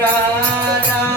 राधा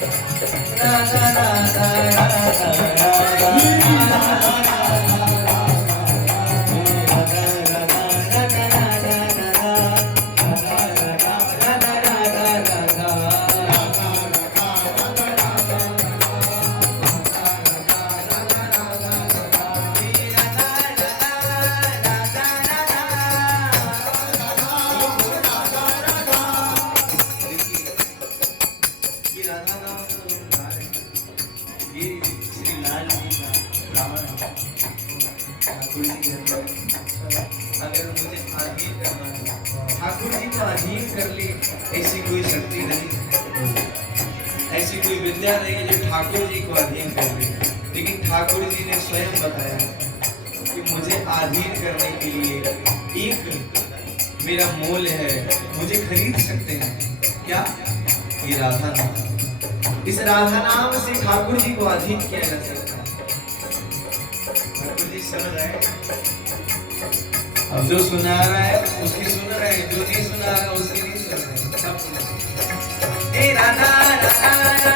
राधा राधा अगर मुझे अधीन करना है, ठाकुर जी को अधीन कर ले, ऐसी कोई शक्ति नहीं, ऐसी कोई विद्या नहीं है जो ठाकुर जी को अधीन कर ले। लेकिन ठाकुर जी ने स्वयं बताया कि मुझे अधीन करने के लिए एक मेरा मोल है, मुझे खरीद सकते हैं। क्या? ये राधा नाम। इस राधा नाम से ठाकुर जी को अधीन किया जा सकता है। ठाकुर जी समझ आए? अब जो सुना रहा है उसकी सुन रहे हैं, जो नहीं सुना रहा उसकी नहीं सुन रहे। सब ए राधा राधा राधा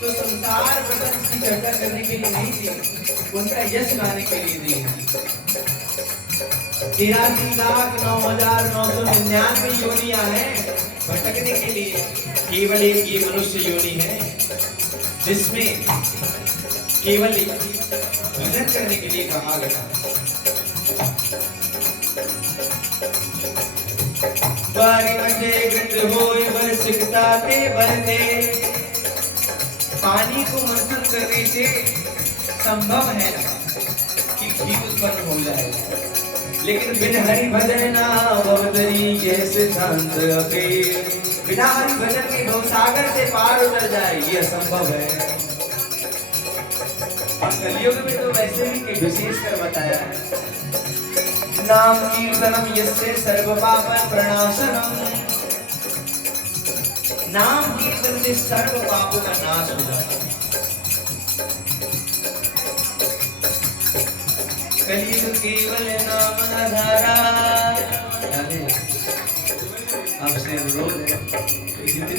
तो संसार वतन की चर्चा करने के लिए नहीं थी, उनका यश गाने के लिए दी। 83,09,999 योनियां हैं भटकने के लिए, केवल एक ये मनुष्य योनि है जिसमें केवल भजन करने के लिए कहा गया। बारी मजे गृत होए बर सिकता के बरते। पानी को मंथन करने से संभव है कि घी उत्पन्न हो जाए, लेकिन बिन हरि भजन ना भवदरी कैसे शांत अके। बिना हरि भजन के भवसागर से पार उतर जाए, ये असंभव है। कलयुग में तो वैसे भी विशेष कर बताया है, नाम कीर्तनम यस्य सर्व पाप प्रणाशनम। नाम कीर्तन से सर्व पापों का नाश हो जाता है। कलयुग केवल नाम आधारा। आपसे अनुरोध है, जितनी